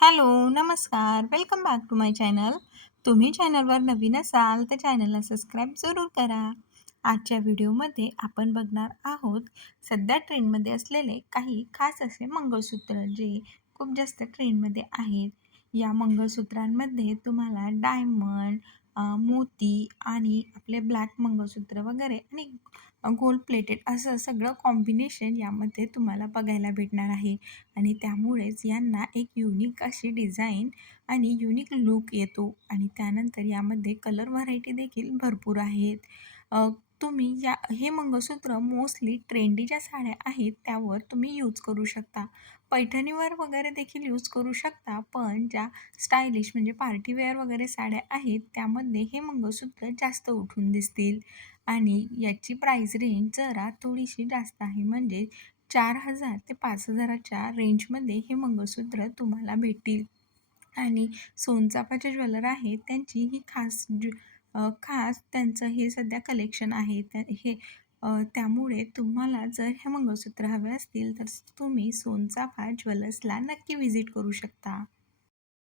Hello, नमस्कार. Welcome back to my channel. तुम्ही चॅनलवर नवीन असाल तर चॅनलला सबस्क्राईब जरूर करा. आजच्या व्हिडिओमध्ये आपण बघणार आहोत सध्या ट्रेंडमध्ये असलेले काही खास असे मंगळसूत्र जे खूप जास्त ट्रेंडमध्ये आहेत. या मंगळसूत्रांमध्ये तुम्हाला डायमंड, मोती आणि आपले ब्लॅक मंगळसूत्र वगैरे आणि गोल्ड प्लेटेड असं सगळं कॉम्बिनेशन यामध्ये तुम्हाला बघायला भेटणार आहे. आणि त्यामुळेच यांना एक युनिक अशी डिझाईन आणि युनिक लूक येतो. आणि त्यानंतर यामध्ये कलर व्हरायटी देखील भरपूर आहेत. तुम्ही या हे मंगळसूत्र मोस्टली ट्रेंडी ज्या साड्या आहेत त्यावर तुम्ही यूज करू शकता. पैठणीवर वगैरे देखील यूज करू शकता पण ज्या स्टायलिश म्हणजे पार्टीवेअर वगैरे साड्या आहेत त्यामध्ये हे मंगळसूत्र जास्त उठून दिसतील. आणि याची प्राईस रेंज जरा थोडीशी जास्त आहे म्हणजे चार हजार ते पाच हजाराच्या रेंजमध्ये हे मंगळसूत्र तुम्हाला भेटतील. आणि सोनचाफाचे ज्वेलर आहेत त्यांची ही खास ज्व खास त्यांचं हे सध्या कलेक्शन आहे. त्या हे त्यामुळे तुम्हाला जर हे मंगळसूत्र हवे असतील तर तुम्ही सोनचाफा ज्वेलर्सला नक्की व्हिजिट करू शकता.